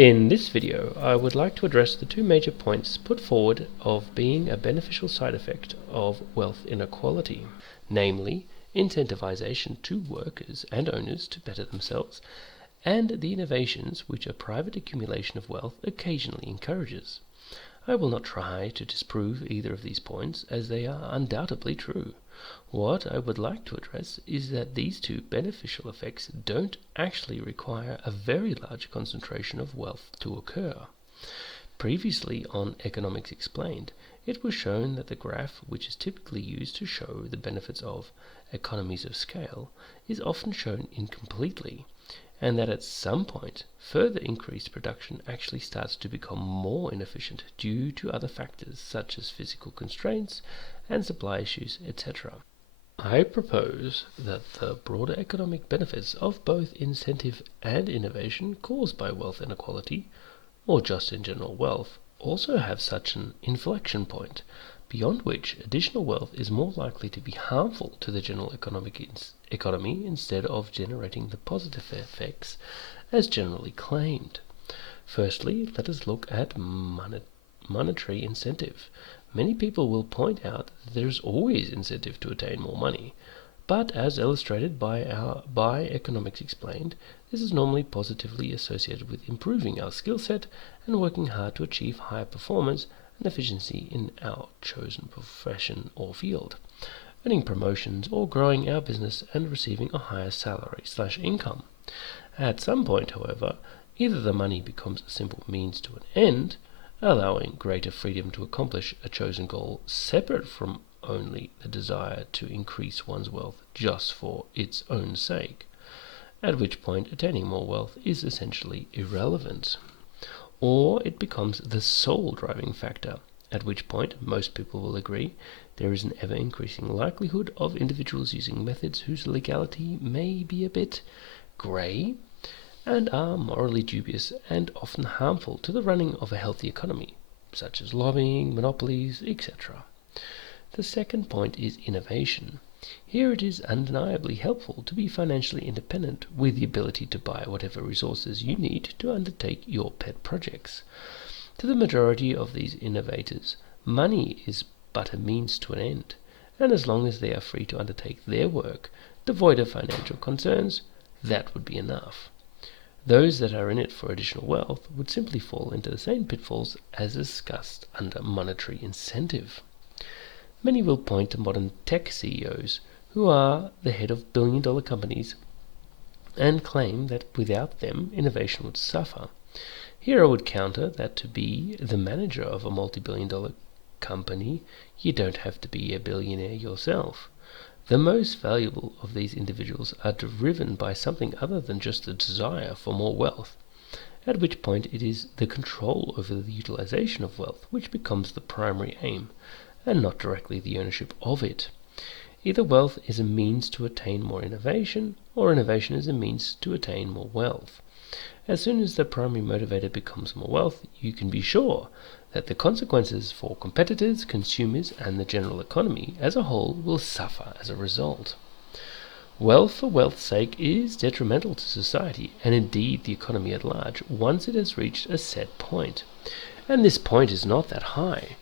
In this video, I would like to address the two major points put forward of being a beneficial side effect of wealth inequality, namely incentivization to workers and owners to better themselves, and the innovations which a private accumulation of wealth occasionally encourages. I will not try to disprove either of these points, as they are undoubtedly true. What I would like to address is that these two beneficial effects don't actually require a very large concentration of wealth to occur. Previously on Economics Explained, it was shown that the graph which is typically used to show the benefits of economies of scale is often shown incompletely, and that at some point further increased production actually starts to become more inefficient due to other factors such as physical constraints and supply issues, etc. I propose that the broader economic benefits of both incentive and innovation caused by wealth inequality, or just in general wealth, also have such an inflection point, beyond which additional wealth is more likely to be harmful to the general economy instead of generating the positive effects as generally claimed. Firstly, let us look at monetary incentive. Many people will point out that there is always incentive to attain more money, but as illustrated by Economics Explained, this is normally positively associated with improving our skill set and working hard to achieve higher performance and efficiency in our chosen profession or field, earning promotions or growing our business and receiving a higher salary/income. At some point, however, either the money becomes a simple means to an end, allowing greater freedom to accomplish a chosen goal separate from only the desire to increase one's wealth just for its own sake, at which point attaining more wealth is essentially irrelevant, or it becomes the sole driving factor, at which point most people will agree there is an ever-increasing likelihood of individuals using methods whose legality may be a bit grey and are morally dubious and often harmful to the running of a healthy economy, such as lobbying, monopolies, etc. The second point is innovation. Here it is undeniably helpful to be financially independent with the ability to buy whatever resources you need to undertake your pet projects. To the majority of these innovators, money is but a means to an end, and as long as they are free to undertake their work, devoid of financial concerns, that would be enough. Those that are in it for additional wealth would simply fall into the same pitfalls as discussed under monetary incentive. Many will point to modern tech CEOs who are the head of billion-dollar companies and claim that without them innovation would suffer. Here I would counter that to be the manager of a multi-billion-dollar company, you don't have to be a billionaire yourself. The most valuable of these individuals are driven by something other than just a desire for more wealth, at which point it is the control over the utilization of wealth which becomes the primary aim, and not directly the ownership of it. Either wealth is a means to attain more innovation, or innovation is a means to attain more wealth. As soon as the primary motivator becomes more wealth, you can be sure that the consequences for competitors, consumers, and the general economy as a whole will suffer as a result. Wealth for wealth's sake is detrimental to society, and indeed the economy at large, once it has reached a set point. And this point is not that high.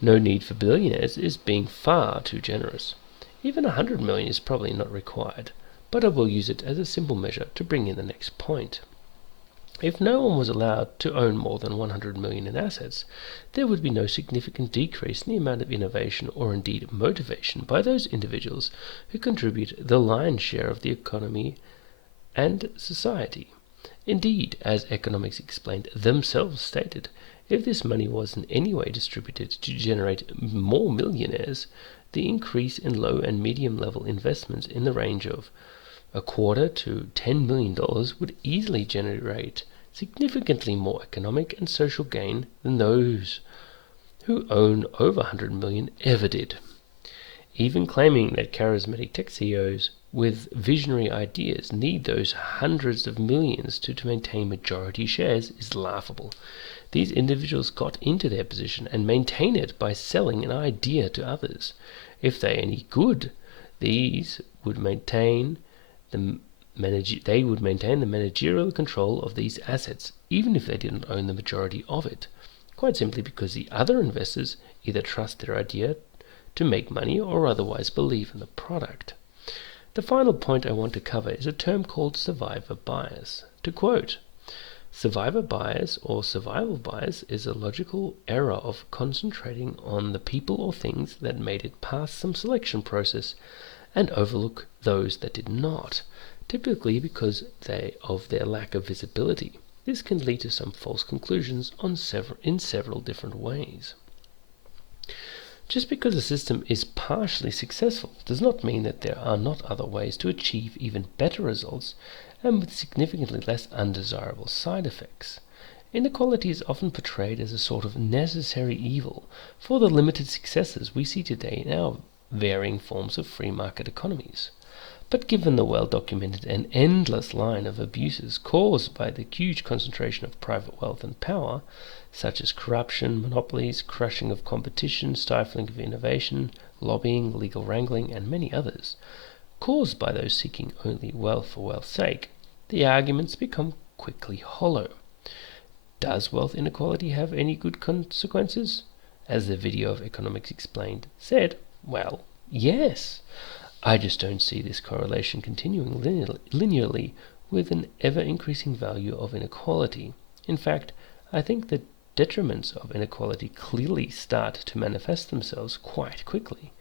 No need for billionaires is being far too generous. Even 100 million is probably not required, but I will use it as a simple measure to bring in the next point. If no one was allowed to own more than 100 million in assets, there would be no significant decrease in the amount of innovation or indeed motivation by those individuals who contribute the lion's share of the economy and society. Indeed, as Economics Explained themselves stated, if this money was in any way distributed to generate more millionaires, the increase in low and medium level investments in the range of $250 to $10 million would easily generate significantly more economic and social gain than those who own over 100 million ever did. Even claiming that charismatic tech CEOs with visionary ideas need those hundreds of millions to maintain majority shares is laughable. These individuals got into their position and maintain it by selling an idea to others. If they are any good, these would maintain the they would maintain the managerial control of these assets, even if they didn't own the majority of it, quite simply because the other investors either trust their idea to make money or otherwise believe in the product. The final point I want to cover is a term called survivor bias. To quote, survivor bias or survival bias is a logical error of concentrating on the people or things that made it past some selection process and overlook those that did not, typically because of their lack of visibility. This can lead to some false conclusions in several different ways. Just because a system is partially successful does not mean that there are not other ways to achieve even better results and with significantly less undesirable side effects. Inequality is often portrayed as a sort of necessary evil for the limited successes we see today in our varying forms of free market economies. But given the well-documented and endless line of abuses caused by the huge concentration of private wealth and power, such as corruption, monopolies, crushing of competition, stifling of innovation, lobbying, legal wrangling, and many others, caused by those seeking only wealth for wealth's sake, the arguments become quickly hollow. Does wealth inequality have any good consequences? As the video of Economics Explained said, well, yes. I just don't see this correlation continuing linearly with an ever-increasing value of inequality. In fact, I think the detriments of inequality clearly start to manifest themselves quite quickly.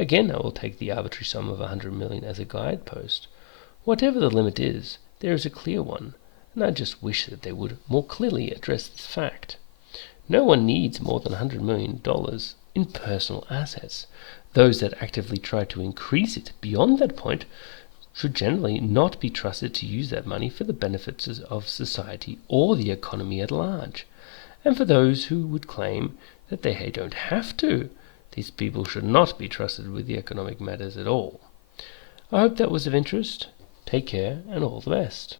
Again, I will take the arbitrary sum of 100 million as a guidepost. Whatever the limit is, there is a clear one, and I just wish that they would more clearly address this fact. No one needs more than $100 million in personal assets. Those that actively try to increase it beyond that point should generally not be trusted to use that money for the benefits of society or the economy at large. And for those who would claim that they don't have to, these people should not be trusted with the economic matters at all. I hope that was of interest. Take care and all the best.